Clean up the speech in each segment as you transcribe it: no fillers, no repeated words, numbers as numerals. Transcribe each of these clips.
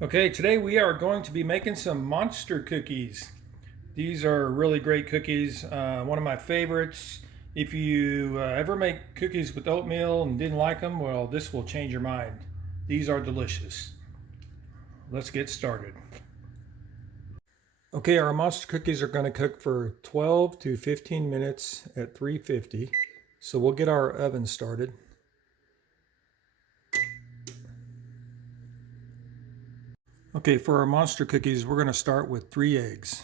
Okay, today we are going to be making some monster cookies. These are really great cookies, one of my favorites. If you ever make cookies with oatmeal and didn't like them, well, this will change your mind. These are delicious. Let's get started. Okay, our monster cookies are going to cook for 12 to 15 minutes at 350. So we'll get our oven started. Okay, for our monster cookies, we're going to start with 3 eggs.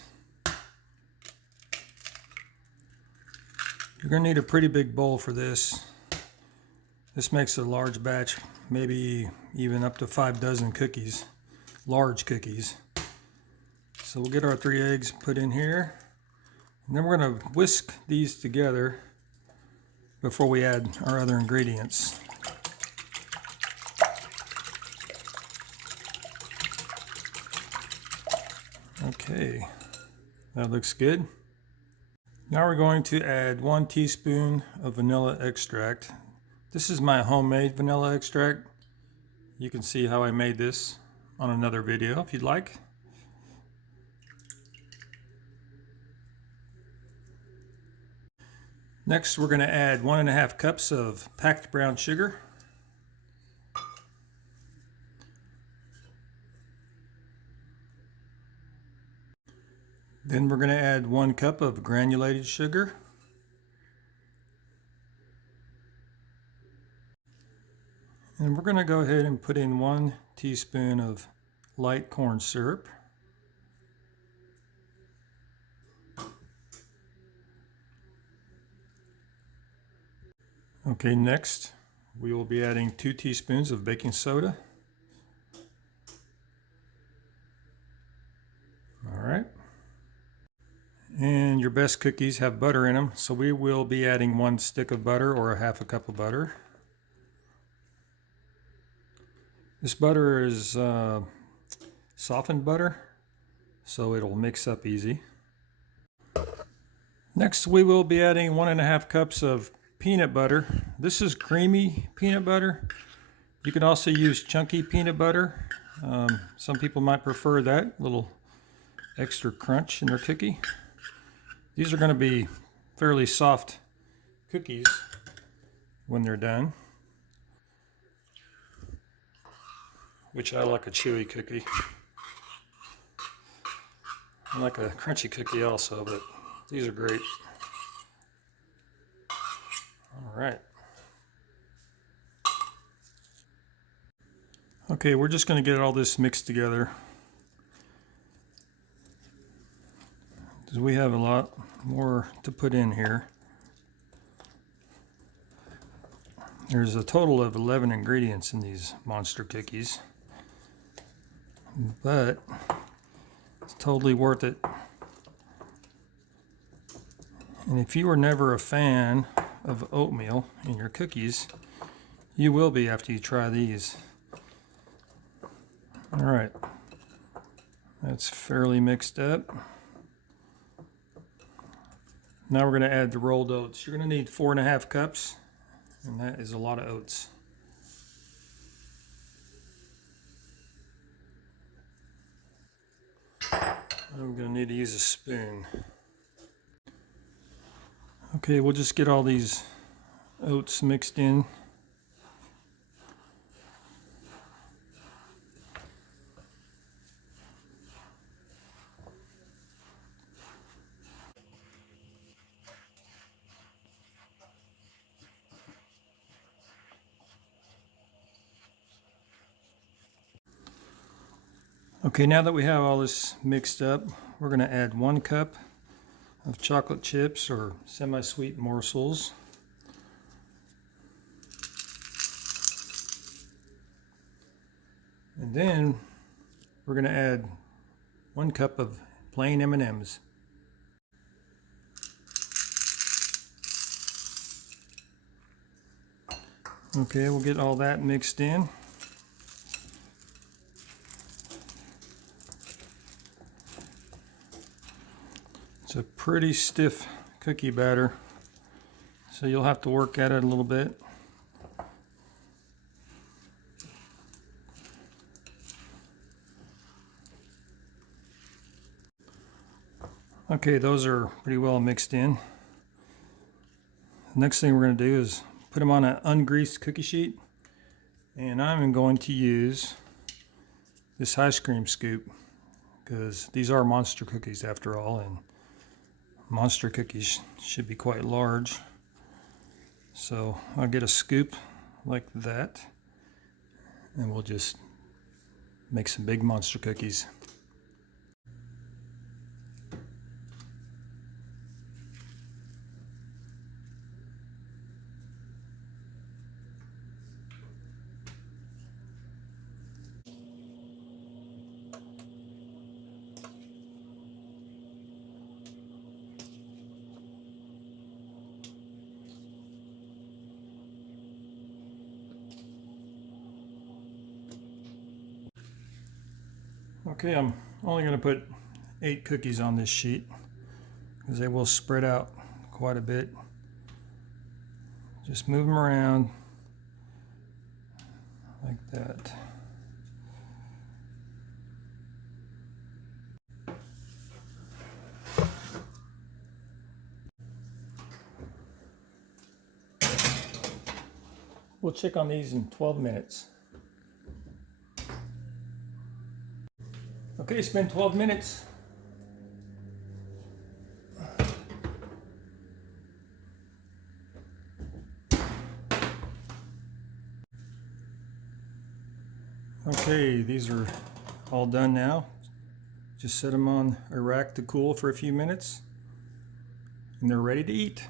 You're going to need a pretty big bowl for this. This makes a large batch, maybe even up to 5 dozen cookies, large cookies. So we'll get our 3 eggs put in here. And then we're going to whisk these together before we add our other ingredients. Okay, that looks good. Now we're going to add 1 teaspoon of vanilla extract. This is my homemade vanilla extract. You can see how I made this on another video if you'd like. Next, we're going to add 1.5 cups of packed brown sugar. Then we're going to add 1 cup of granulated sugar. And we're going to go ahead and put in 1 teaspoon of light corn syrup. Okay, next we will be adding 2 teaspoons of baking soda. All right. And your best cookies have butter in them, so we will be adding 1 stick of butter or 1/2 cup of butter. This butter is softened butter, so it'll mix up easy. Next, we will be adding 1.5 cups of peanut butter. This is creamy peanut butter. You can also use chunky peanut butter. Some people might prefer that, a little extra crunch in their cookie. These are going to be fairly soft cookies when they're done, which I like a chewy cookie. I like a crunchy cookie also, but these are great. All right. Okay, we're just going to get all this mixed together. We have a lot more to put in here. There's a total of 11 ingredients in these monster cookies, but it's totally worth it. And if you were never a fan of oatmeal in your cookies, you will be after you try these. All right, that's fairly mixed up. Now we're going to add the rolled oats. You're going to need 4.5 cups, and that is a lot of oats. I'm going to need to use a spoon. Okay, we'll just get all these oats mixed in. Okay, now that we have all this mixed up, we're going to add 1 cup of chocolate chips or semi-sweet morsels. And then we're going to add 1 cup of plain M&Ms. Okay, we'll get all that mixed in. It's a pretty stiff cookie batter, so you'll have to work at it a little bit. Okay, those are pretty well mixed in. The next thing we're going to do is put them on an ungreased cookie sheet. And I'm going to use this ice cream scoop because these are monster cookies after all, and monster cookies should be quite large. So I'll get a scoop like that and we'll just make some big monster cookies. Okay, I'm only going to put 8 cookies on this sheet because they will spread out quite a bit. Just move them around like that. We'll check on these in 12 minutes. Okay, it's been 12 minutes. Okay, these are all done now. Just set them on a rack to cool for a few minutes and they're ready to eat.